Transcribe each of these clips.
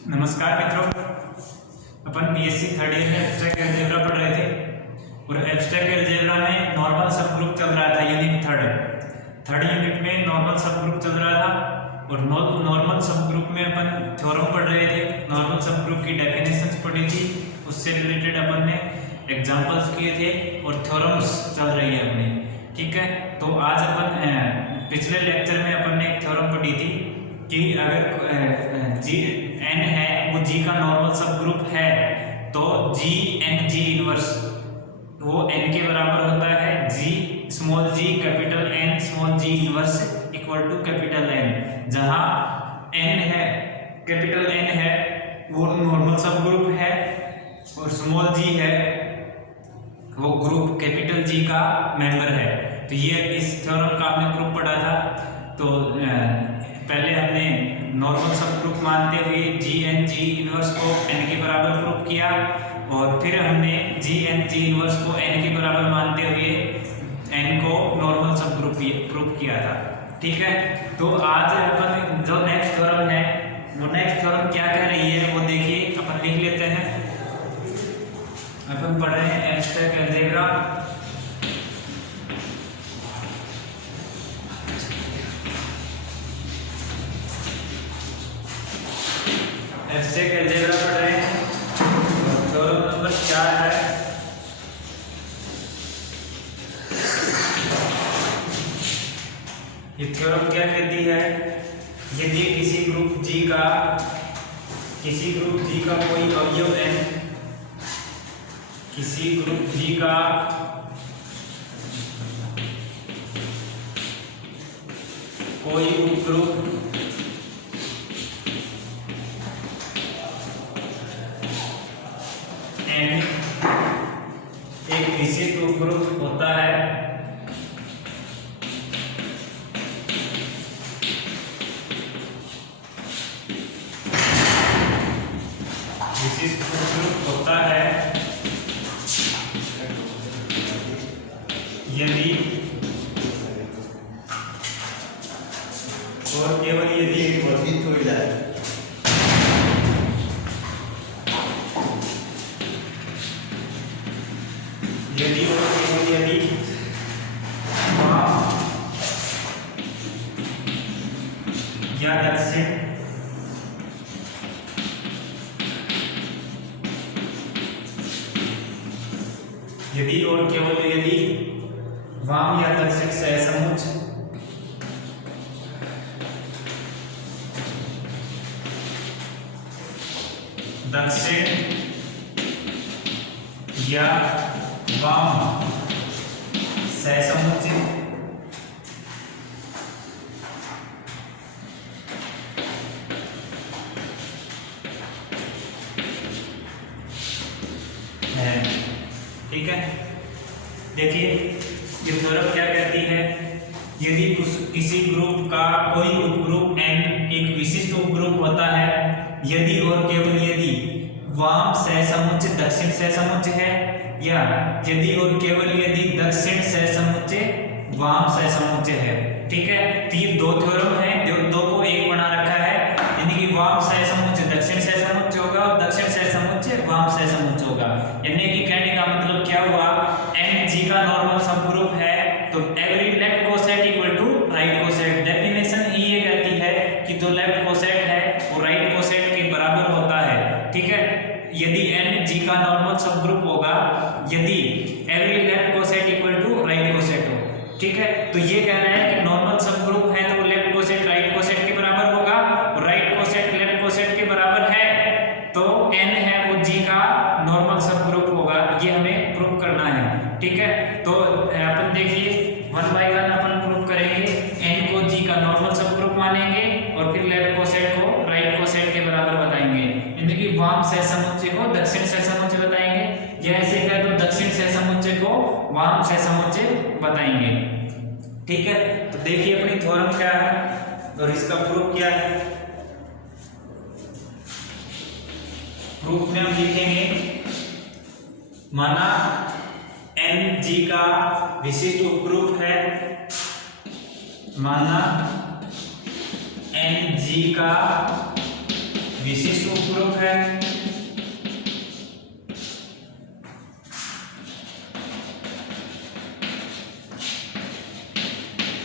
नमस्कार मित्रों, अपन BSc third year में एब्स्ट्रैक्ट अलजेब्रा पढ़ रहे थे और एब्स्ट्रैक्ट अलजेब्रा में नॉर्मल सब ग्रुप चल रहा था। यूनिट थर्ड यूनिट में नॉर्मल सब ग्रुप चल रहा था और नॉर्मल सब ग्रुप में अपन थ्योरम पढ़ रहे थे। नॉर्मल सब ग्रुप की डेफिनेशंस पढ़ी थी, उससे रिलेटेड अपन ने एग्जांपल्स किए थे और थ्योरम्स चल रही है अपनी। ठीक है, तो आज अपन पिछले लेक्चर में अपन ने एक थ्योरम पढ़ी थी कि अगर जी एन है वो जी का नॉर्मल सब ग्रुप है तो जी एन जी इनवर्स वो एन के बराबर होता है। G small g capital N small g inverse equal to capital N. जहां एन है कैपिटल एन है वो नॉर्मल सब ग्रुप है और स्मॉल जी है वो ग्रुप कैपिटल जी का मेंबर है। तो ये इस थ्योरम का हमने प्रूफ पढ़ा था। तो पहले हमने नॉर्मल सब ग्रुप मानते हुए जी एन जी इनवर्स को एन के बराबर प्रूफ किया और फिर हमने जी एन जी इनवर्स को एन के बराबर मानते हुए एन को नॉर्मल सब ग्रुप प्रूफ किया था। ठीक है, तो आज अपन जो नेक्स्ट थ्योरम है वो नेक्स्ट थ्योरम क्या कह रही है वो देखिए, अपन लिख लेते हैं। अपन पढ़ रहे हैं एब्स्ट्रैक्ट अलजेब्रा। एब्स्ट्रैक्ट अलजेब्रा पढ़ रहे हैं, थ्योरम नंबर 4 है। ये थ्योरम क्या कहती है, यदि किसी ग्रुप जी का कोई अवयव n, किसी ग्रुप जी का कोई उपग्रुप n एक विशिष्ट उपग्रुप होता है, विशिष्ट उपग्रुप होता है यदि और केवल यदि वर्धित हो जाए यदि और केवल यदि वाम या दक्षिण यदि और केवल यदि वाम या दक्षिण सहसमुच दक्षिण या वाम सहसमुच है। ठीक है, देखिए ये थ्योरम क्या कहती है, यदि किसी ग्रुप का कोई उपग्रुप n एक विशिष्ट उपग्रुप होता है यदि और केवल यदि वाम सहसमुच्च दक्षिण सहसमुच्च है या यदि और केवल यदि दक्षिण सहसमुच्च वाम सहसमुच्च है। ठीक है, तीन दो थ्योरम है, दो को एक बना रखा है, यानी कि वाम सहसमुच्च दक्षिण सहसमुच्च होगा और दक्षिण सहसमुच्च वाम सहसमुच्च होगा। यानी कि कहने का मतलब क्या हुआ, एन जी का नॉर्मल सब ग्रुप है तो every left coset equal to right coset. Definition ही ये कहती है कि जो लेफ्ट कोसेट है वो राइट कोसेट के बराबर होता है। ठीक है, यदि एन जी का नॉर्मल सब ग्रुप होगा यदि every left coset equal to right coset हो। ठीक है, तो ये कहना है कि नॉर्मल सब ग्रुप है तो लेफ्ट कोसेट राइट कोसेट के बराबर होगा और राइट कोसेट लेफ्ट कोसेट के बराबर है तो एन है वो जी का नॉर्मल सब ग्रुप होगा। ये हमें प्रूफ करना है। ठीक है, तो अपन देखिए one by one upon proof करेंगे। एन को जी का नॉर्मल सब ग्रुप मानेंगे और फिर लेफ्ट कोसेट को राइट कोसेट के बराबर बताएंगे, यानी कि वाम सहसमुच्च को दक्षिण सहसमुच्च बताएंगे या ऐसे कहें तो दक्षिण सहसमुच्च को वाम सहसमुच्च बताएंगे। ठीक है, तो देखिए अपनी थ्योरम क्या है और इसका प्रूफ क्या है। प्रूफ में हम लिखेंगे, माना एन जी का विशिष्ट उपग्रुप है, माना एन जी का विशिष्ट उपग्रुप है,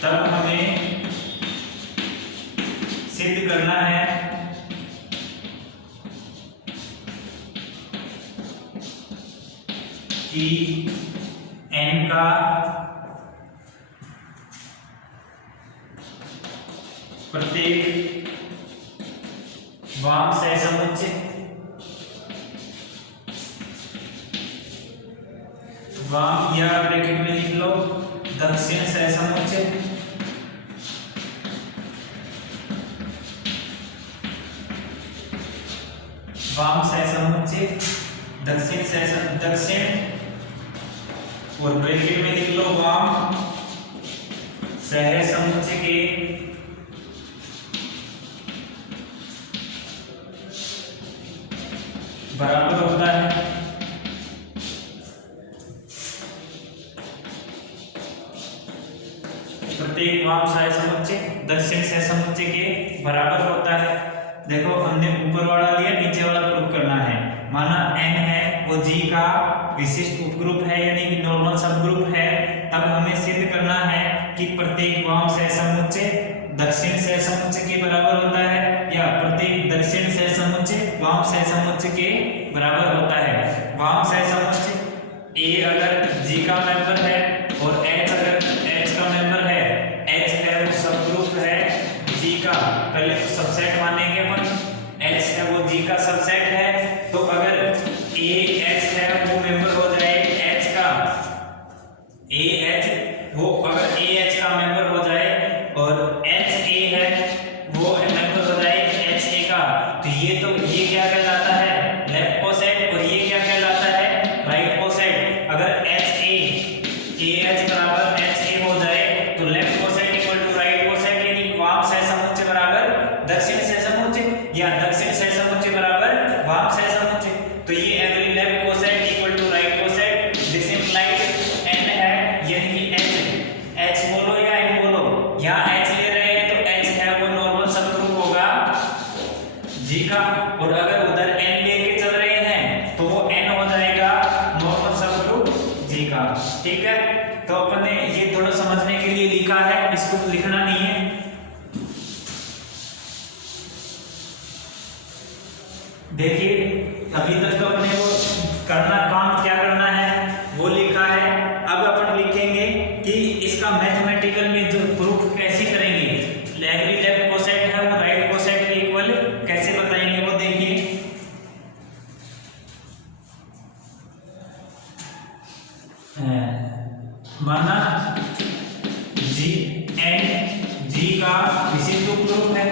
तब हमें सिद्ध करना है कि n का प्रत्येक वाम सहसमुच्चय वाम या ब्रैकेट में लिख लो दक्षिण सहसमुच्चय वाम सहसमुच्चय दक्षिण और ब्रैकेट में लिख लो वाम सहसमुच्चय के बराबर होता है। प्रत्येक वाम सहसमुच्चय दक्षिण सहसमुच्चय के बराबर होता है। देखो हमने ऊपर वाला लिया, नीचे वाला प्रूफ करना है। माना n है वो g का विशिष्ट उपग्रुप है यानी कि नॉर्मल सब ग्रुप है, तब हमें सिद्ध करना है कि प्रत्येक वाम सहसमुच्चय दक्षिण सहसमुच्चय के बराबर होता है या प्रत्येक दक्षिण सहसमुच्चय वाम सहसमुच्चय के बराबर होता है। वाम सहसमुच्चय a अगर g का मेंबर है और h अगर h का मेंबर है, h है वो सब ग्रुप है g का, पहले तो सबसेट मानेंगे अपन, h है वो g का सबसेट है, तो अगर a h है वो मेंबर हो जाए h का, a h वो अगर a h का मेंबर हो जाए और h a है वो मेंबर हो जाए h a का, तो ये क्या कहलाता है लेफ्ट कोसेट और ये क्या कहलाता है राइट कोसेट। अगर h a h बराबर h a हो जाए तो left coset equal to right coset यानी वाम सहसमुच्चय बराबर दक्षिण सहसमुच्चय या दक्षिण सहसमुच्चय बराबर वाम सहसमुच्चय। तो ये every left coset equal to right coset, this implies n है यानी कि h बोलो या n बोलो, यहाँ h ले रहे हैं तो h है वो नॉर्मल सबग्रुप होगा g का, और अगर उधर n लेके चल रहे हैं तो वो n हो जाएगा नॉर्मल सबग्रुप g का। ठीक है, तो अपन ने ये थोड़ा समझने के लिए लिखा है, इसको लिखना नहीं है। देखिए अभी तक तो अपने को करना काम क्या करना है वो लिखा है। अब अपन लिखेंगे कि इसका मैथमेटिकल में जो प्रूफ कैसे करेंगे, एवरी लेफ्ट कोसेट है वो राइट कोसेट के इक्वल कैसे बताएंगे वो देखिए। माना g का विशिष्ट उपग्रुप है,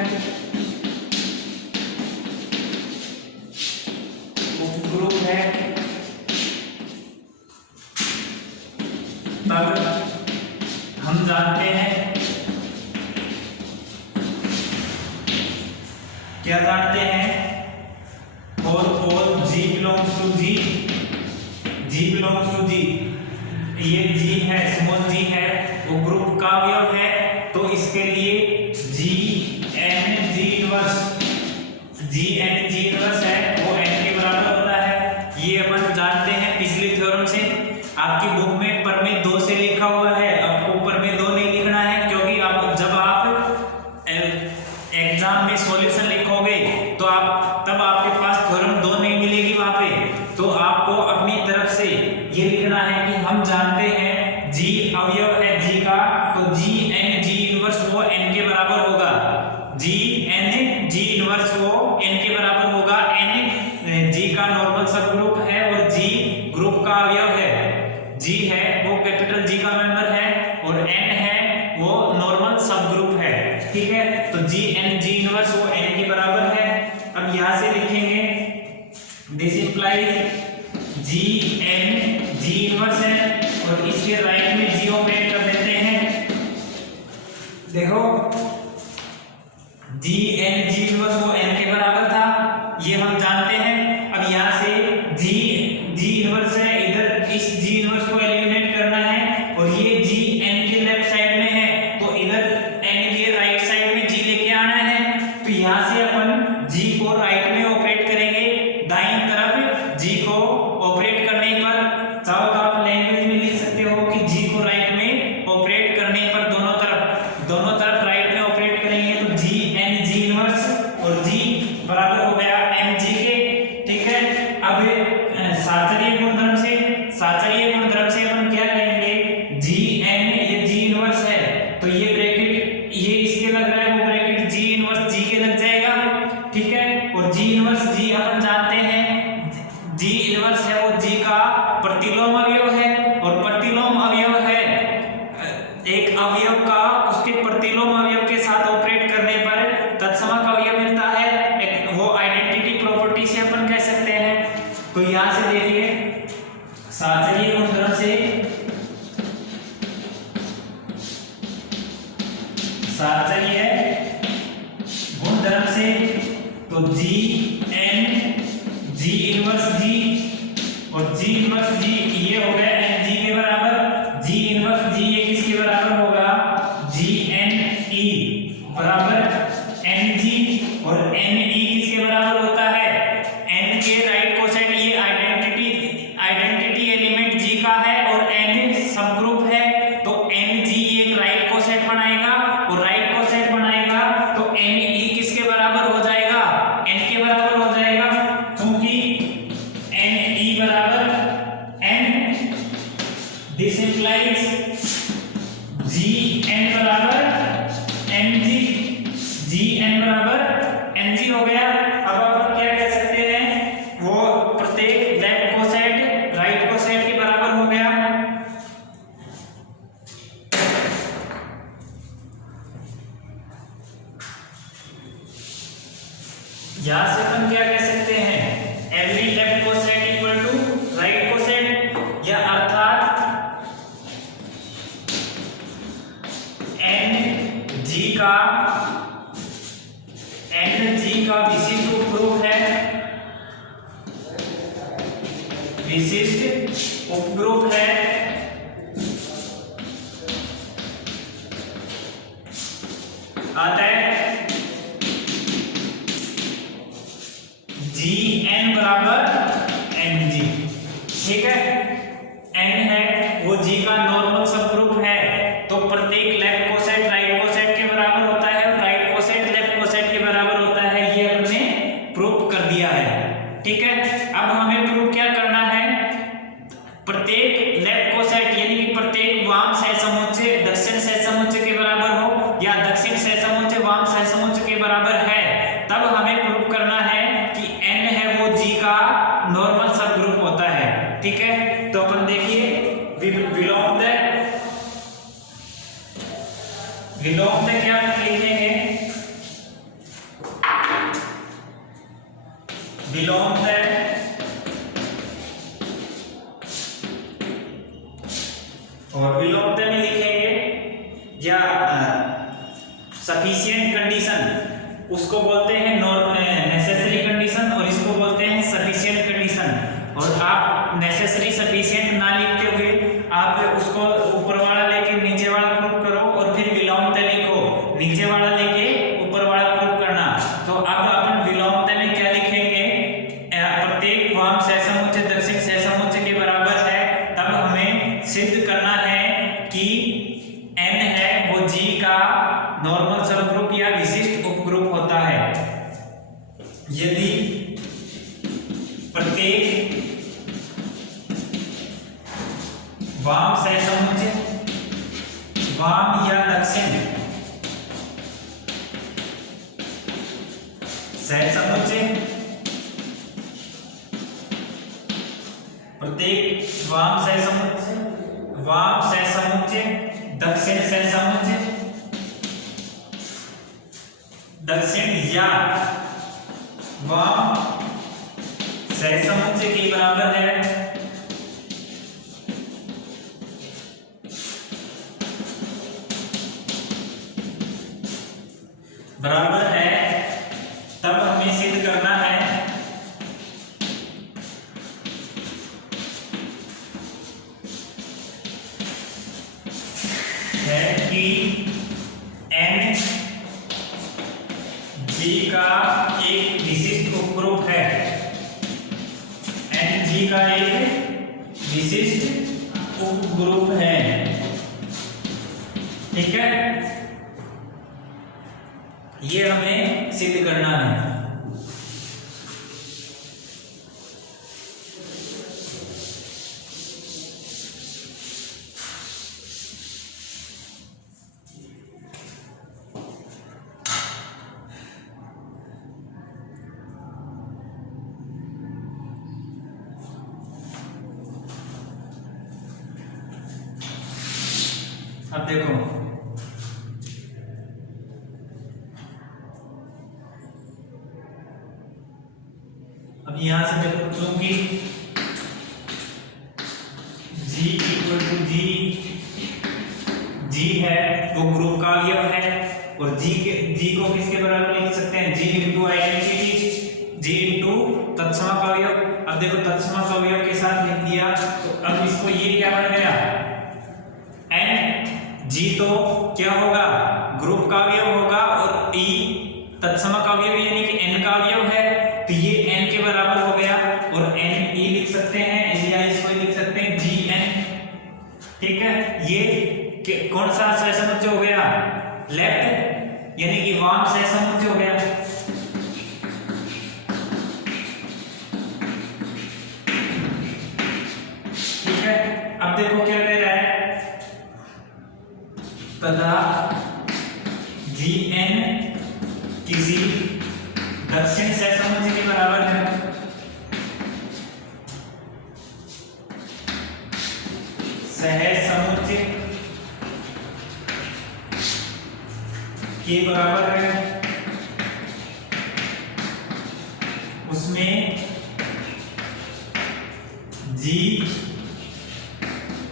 उपग्रुप है, तब हम जानते हैं क्या जानते हैं, और all g belongs to g, g belongs to g, ये g है स्मॉल g है वो ग्रुप का अवयव है, तो इसके लिए g n g इनवर्स है वो n के बराबर होता है। ये अपन जानते हैं पिछले थ्योरम से, आपकी बुक में पर में 2 से लिखा हुआ है, आपको ऊपर में 2 नहीं लिखना है, क्योंकि आप जब आप एग्जाम में सॉल्यूशन लिखोगे तो आप तब आपके पास थ्योरम 2 नहीं मिलेगी वहां पे, तो आपको अपनी तरफ से ये लिखना है कि हम जानते हैं g अवयव है g का, तो g n g इनवर्स वो n के बराबर होगा, g n g इनवर्स वो n के बराबर होगा। n g का नॉर्मल सब ग्रुप है और g ग्रुप का अवयव है, g है वो कैपिटल G का मेंबर है और n है वो नॉर्मल सब ग्रुप है। ठीक है, तो g n g इनवर्स वो n के बराबर है। अब यहां से लिखेंगे this implies g n g inverse है और इसके राइट में g ऑपरेट कर देते हैं। देखो g n g इनवर्स वो n के बराबर था, ये हम जानते हैं। अब यहाँ से g इनवर्स है, इधर इस g इनवर्स को एलिमिनेट करना है और ये g n के लेफ्ट साइड में है, तो इधर n के राइट साइड में g लेके आना है। तो यहाँ से अपन g को राइट में तो जी एन जी इनवर्स जी और जी इनवर्स जी ये हो गया एन जी के बराबर। जी इनवर्स जी ये किसके बराबर होगा, जी एन ई बराबर एन जी और एन ई किसके बराबर होता है, एन के राइट कोसेट। ये आइडेंटिटी एलिमेंट जी का है और एन सब ग्रुप है, तो एन जी एक राइट कोसेट बनाएगा और राइट कोसेट बनाएगा तो एन ई किसके बराबर हो जाएगा, एन के बराबर हो जाएगा, क्योंकि एन ई बराबर N, this implies g N बराबर एन जी, जी एन बराबर एन जी हो गया। अब अपन क्या कह सकते हैं, वो प्रत्येक लेफ्ट कोसेट राइट कोसेट के बराबर हो गया। यहां से अपन क्या कह सकते हैं, every left coset equal to right coset, या अर्थात एन जी का विशिष्ट उपग्रुप है, विशिष्ट उपग्रुप है आता है जी एन बराबर एन जी। ठीक है, एन है वो जी का नॉर्मल सब ग्रुप है, तो प्रत्येक लेफ्ट कोसेट राइट कोसेट के बराबर होता है और राइट कोसेट लेफ्ट कोसेट के बराबर होता है। ये हमने प्रूव कर दिया है। ठीक है, अब हमें प्रूव क्या करना है, प्रत्येक लेफ्ट कोसेट यानी कि प्रत्येक वाम सहसमुच्चय दक्षिण सहसमुच्चय के बराबर हो या दक्षिण सहसमुच्चय वाम सहसमुच्चय के बराबर है, तब हमें प्रूव करना है कि एन है वो जी का नॉर्मल सब ग्रुप होता है। ठीक है, तो अपन देखिए विलोमतः क्या लिखेंगे, विलोमतः और विलोमतः में लिखेंगे या सफिशिएंट कंडीशन, उसको बोलते हैं नेसेसरी कंडीशन और इसको बोलते हैं सफिशिएंट कंडीशन। और आप नेसेसरी सफिशिएंट ना लिखते हुए आप उसको ऊपर वाला लेके नीचे वाला प्रूफ करो और फिर विलोमतः लिखो, नीचे वाला लेके ऊपर वाला प्रूफ करना। तो अब अपन विलोमतः में क्या लिखेंगे, प्रत्येक वाम सहसमुच्चय दक्षिण सहसमुच्चय के बराबर है, तब हमें सिद्ध करना है कि एन है वो जी का नॉर्मल सब ग्रुप या विशिष्ट उपग्रुप होता है यदि प्रत्येक वाम सहसमुच्चय वाम या दक्षिण सहसमुच्चय, प्रत्येक वाम सहसमुच्चय दक्षिण सहसमुच्चय दक्षिण या वाम सहसमुच्चय के बराबर है, बराबर है, तब हमें सिद्ध करना है कि एन जी का एक विशिष्ट उपग्रुप है, एन जी का एक विशिष्ट उपग्रुप है। ठीक है, ये हमें सिद्ध करना है। अब देखो अब यहां से देखो, चूंकि G इक्वल टू जी है वो ग्रुप का अवयव है और G को किसके बराबर लिख सकते हैं, G इंटू आइडेंटिटी जी इंटू तत्समक अवयव। अब देखो तत्समक अवयव के साथ लिख दिया, तो अब इसको ये क्या बन गया, एन। जी तो क्या होगा, ग्रुप का अवयव होगा, और ई तत्समक अवयव यानी कि एन का अवयव है, तो ये एन के बराबर हो गया, और एन ई लिख सकते हैं, या इसको लिख सकते हैं जी एन। ठीक है, ये कौन सा सहसमुच्चय हो गया, लेफ्ट यानी कि वाम सहसमुच्चय हो गया। ठीक है, अब देखो क्या कह रहा है, तथा जी एन किसी दक्षिण सहसमुच्चय के बराबर है। सहसमुच्चय के बराबर है, उसमें जी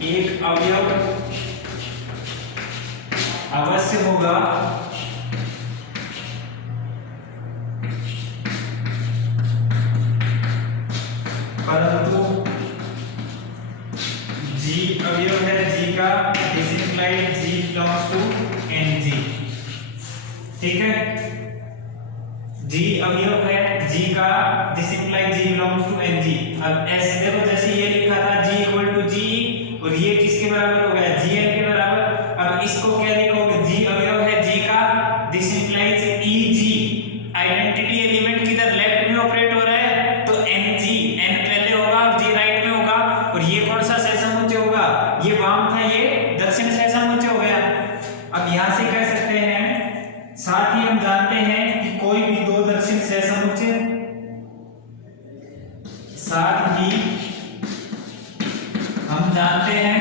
एक अवयव अवश्य होगा, परंतु जी अवयव है जी का, this implied G belongs to an G. ठीक है, जी अवयव है जी का, this implied G belongs to an G. अब ऐसे देखो, जैसे ये लिखा था जी इक्वल टू जी, और ये किसके बराबर हो गया, जी एन के बराबर। अब इसको क्या लिखोगे, जी अवयव है जी का, this implies e g, identity element किधर लेफ्ट में ऑपरेट हो रहा है, तो एन जी, एन पहले होगा और जी राइट में होगा, और ये कौन सा सहसमुच्चय होगा, ये वाम था, ये दक्षिण सहसमुच्चय हो गया। अब यहां से कह सकते हैं, साथ ही हम जानते हैं कि कोई भी दो दक्षिण सहसमुच्चय, साथ ही हम जानते हैं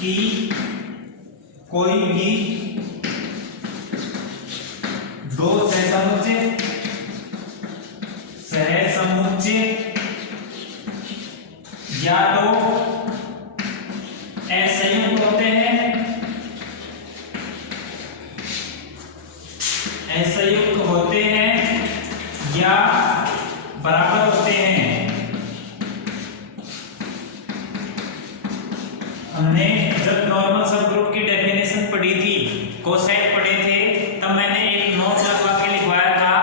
कि कोई भी दो सहसमुच्चय या तो असंयुक्त होते हैं, या बराबर होते हैं। हमने जब नॉर्मल सब ग्रुप की डेफिनेशन पढ़ी थी, कोसेट पढ़े थे, तब मैंने एक नोट लगवा के लिखवाया था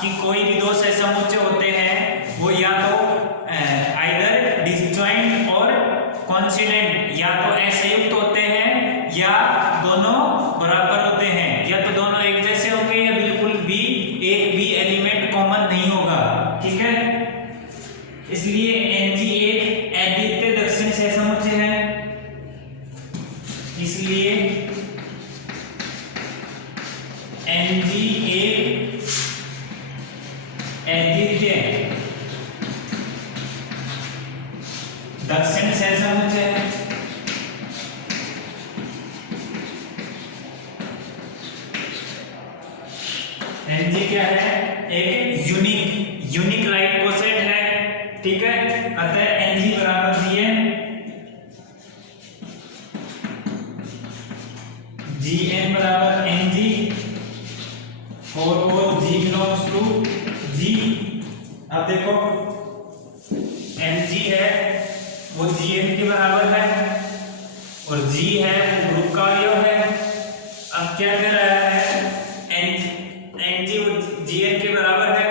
कि कोई भी दो सहसमुच्चय होते हैं, वो या तो आइदर डिसजॉइंट और कॉन्सिडेंट, या तो असंयुक्त होते हैं या दोनों बराबर होते हैं, या तो दोनों एक जैसे होंगे या बिल्कुल भी एक भी एलिमेंट कॉमन नहीं होगा। ठीक है, इसलिए एनजी एक अद्वितीय दक्षिण सहसमुच्चय है, इसलिए एनजी एक अद्वितीय दक्षिण सहसमुच्चय है। एनजी क्या है, एक यूनिक राइट कोसेट है। ठीक है, अतः एनजी बराबर जीएन बराबर एनजी, और वो जी बिलोंग्स टू जी। अब देखो एनजी है वो जीएन के बराबर है, और जी है वो ग्रुप का अवयव है। अब क्या कर रहा है, एनजी जीएन के बराबर है,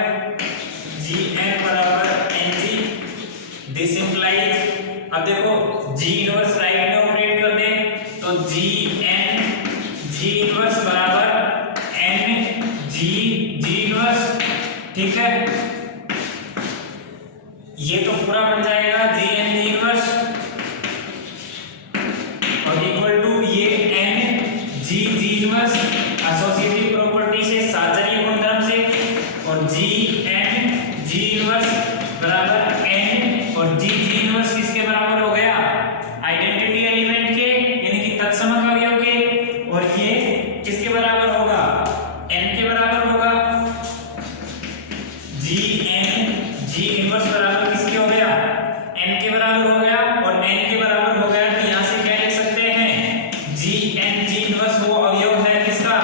जीएन बराबर एनजी, दिस इंप्लाइज, अब देखो जी इनवर्स राइट में ऑपरेट कर दे, तो जीएन जी इनवर्स बराबर एन जी इनवर्स। ठीक है, ये तो पूरा बन जाएगा जीएन जी इनवर्स, और इक्वल टू ये N g inverse associative property से, साझाई गुणधर्म से, और जी एन जी इनवर्स बराबर एन, और जी इनवर्स किसके बराबर हो गया, आइडेंटिटी एलिमेंट के यानी कि तत्समक अवयव के, और ये किसके बराबर होगा, एन के बराबर होगा। जी एन जी इनवर्स बराबर किसके हो गया, एन के बराबर हो गया, और एन के बराबर हो गया, तो यहां से क्या लिख सकते हैं, जी एन जी इनवर्स वो अवयव है किसका,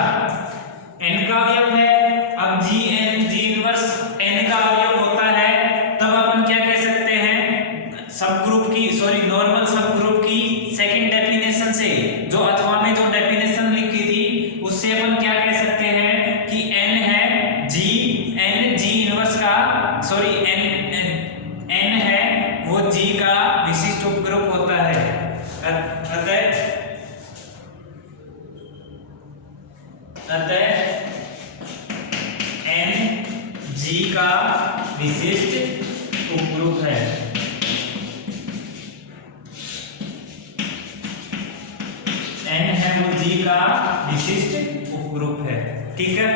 अतः n G का विशिष्ट उपग्रुप है। n है वो G का विशिष्ट उपग्रुप है। ठीक है,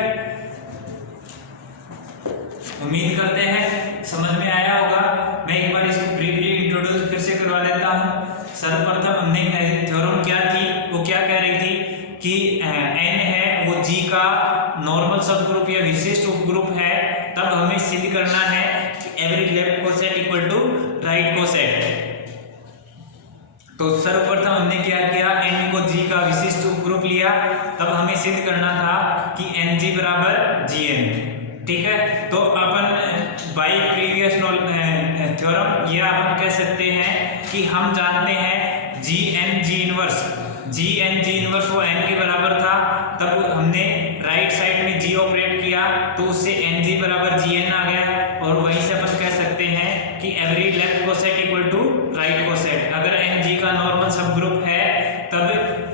उम्मीद करते हैं समझ में आया होगा। मैं एक बार इसको ब्रीफली इंट्रोड्यूस फिर से करवा देता हूँ। सर्वप्रथम हमने थ्योरम क्या थी, वो क्या कह रही थी कि n है वो G का नॉर्मल सब ग्रुप या विशिष्ट उपग्रुप है। तब हमें सिद्ध करना है कि every left coset equal to right coset. तो सर्वप्रथम हमने क्या किया, n को G का विशिष्ट उपग्रुप लिया। तब हमें सिद्ध करना था कि Ng बराबर Gn। ठीक है, तो अपन बाई प्रीवियस थ्योरम ये अपन कह सकते हैं कि हम जानते हैं G N G इनवर्स वो n के बराबर था। तब हमने राइट साइड में G ऑपरेट किया तो उससे Ng बराबर Gn आ गया। और वहीं से अपन कह सकते हैं कि every left coset equal to right coset. अगर Ng का नॉर्मल सब ग्रुप है तब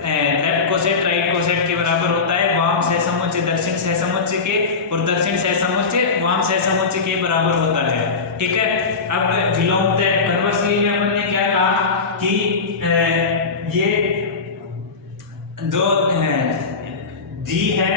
लेफ्ट कोसेट राइट कोसेट के बराबर होता है। वाम सहसमुच्चय दक्षिण सहसमुच्चय के और दक्षिण सहसमुच्चय वाम सहसमुच्चय के बराबर होता है। ठीक है, अब विलोमतः कन्वर्सली में अपन ने क्या कहा कि ये जो G है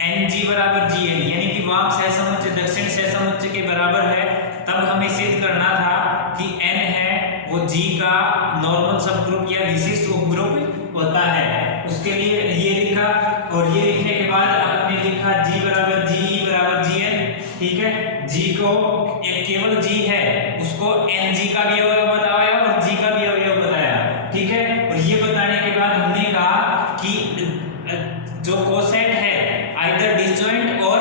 Ng बराबर Gn यानी कि वाम सहसमुच्चय दक्षिण सहसमुच्चय के बराबर है। तब हमें सिद्ध करना था कि n है वो G का नॉर्मल सब ग्रुप या विशिष्ट उपग्रुप होता है। उसके लिए ये लिखा और ये लिखने के बाद आपने लिखा G बराबर Ge बराबर Gn। ठीक है, G को एक केवल G है उसको Ng का भी अवयव बताया और G का भी अवयव बताया। ठीक है, और ये बताने के बाद हमने कहा कि जो कोसेट है आइदर डिसजॉइंट और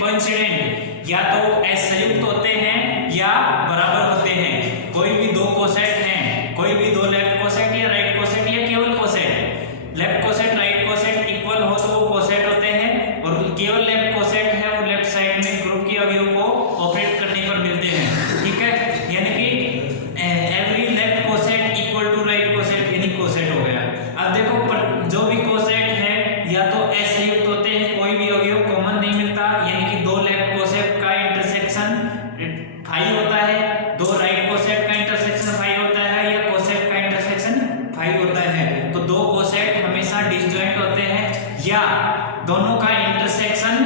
कोइंसिडेंट, या तो असंयुक्त होते हैं या बराबर होते हैं। कोई भी दो कोसेट हैं, कोई भी दो लेफ्ट कोसेट या राइट कोसेट या केवल coset, left coset right coset equal हो तो वो कोसेट होते हैं। और केवल लेफ्ट कोसेट है वो लेफ्ट साइड में ग्रुप के अवयव को ऑपरेट करने पर मिलते हैं। ठीक है, यानी कि every left coset equal to right coset यानी कोसेट हो गया। अब देखो जो भी कोसेट है या तो असंयुक्त होते हैं, कोई भी अवयव कॉमन नहीं मिलता, यानी कि दो लेफ्ट कोसेट का इंटरसेक्शन फाई होता है, दो राइट कोसेट का इंटरसेक्शन फाई होता है, या कोसेट का इंटरसेक्शन फाई होता है। तो दो कोसेट हमेशा डिसजॉइंट होते हैं या दोनों का इंटरसेक्शन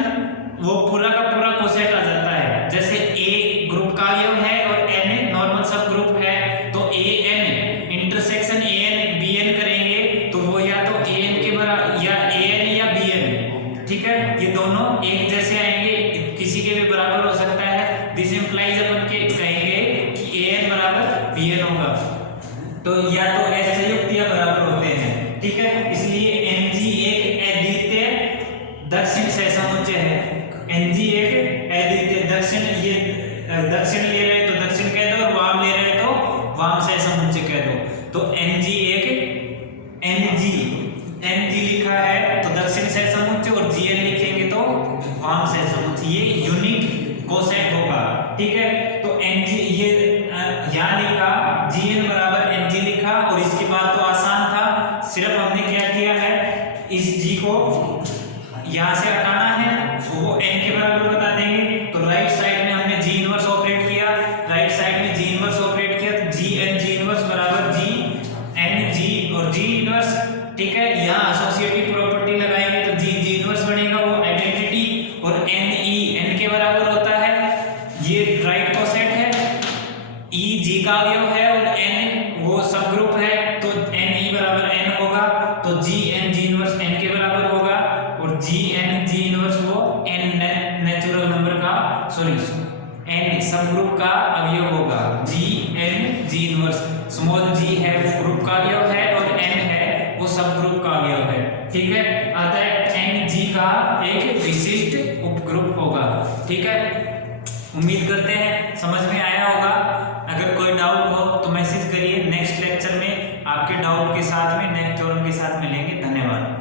वो पूरा का पूरा कोसेट आ जाता है। जैसे A ग्रुप का अवयव है और N नॉर्मल सब ग्रुप है, तो AN इंटरसेक्शन AN BN करेंगे तो वो या तो AN के बराबर या AN या BN। ठीक है, ये दोनों एक जैसे आएंगे, किसी के भी बराबर हो सकता है। दिस इंप्लाइज अपन के कहेंगे कि AN बराबर BN होगा, तो या तो असंयुक्त या बराबर होते हैं। ठीक है, इसलिए Ng एक अद्वितीय दक्षिण सहसमुच्चय है। Ng एक अद्वितीय दक्षिण, ये दक्षिण ले रहे तो दक्षिण कह दो और वाम ले रहे तो वाम सहसमुच्चय कह दो। तो Ng एक Ng लिखा है तो दक्षिण सहसमुच्चय और Gn लिखेंगे तो वाम सहसमुच्चय, ये यूनिक कोसेट होगा। ठीक है, तो Ng ये यहाँ लिखा Gn बराबर Ng लिखा और इसके बाद तो आसान था। सिर्फ हमने क्या किया है, इस G को यहाँ से हटाना है तो वो n के बराबर बता देंगे। तो राइट साइड में हमने G इनवर्स ऑपरेट किया, राइट साइड में G इनवर्स ऑपरेट किया तो G इनवर्स बराबर G Ng और G इनवर्स। ठीक है, यहाँ एसोसिएटिव प्रॉपर्टी लगाएंगे तो G इनवर्स बनेगा वो आइडेंटिटी, और n के बराबर होता है। ये राइट कोसेट है, E G का अवयव है और n वो सब ग्रुप है, तो Ne बराबर n होगा। तो G इनवर्स n के बराबर होगा और G इनवर्स वो n नेचुरल नंबर का n सब ग्रुप का अवयव होगा। G इनवर्स स्मॉल g है वो ग्रुप का अवयव है और n है वो सब ग्रुप का अवयव है। ठीक है, अतः Ng का एक विशिष्ट उपग्रुप होगा। ठीक है, उम्मीद करते हैं समझ में आया होगा। अगर कोई डाउट हो तो मैसेज करिए। नेक्स्ट लेक्चर में आपके डाउट के साथ में नेक्स्ट थ्योरम के साथ मिलेंगे। धन्यवाद।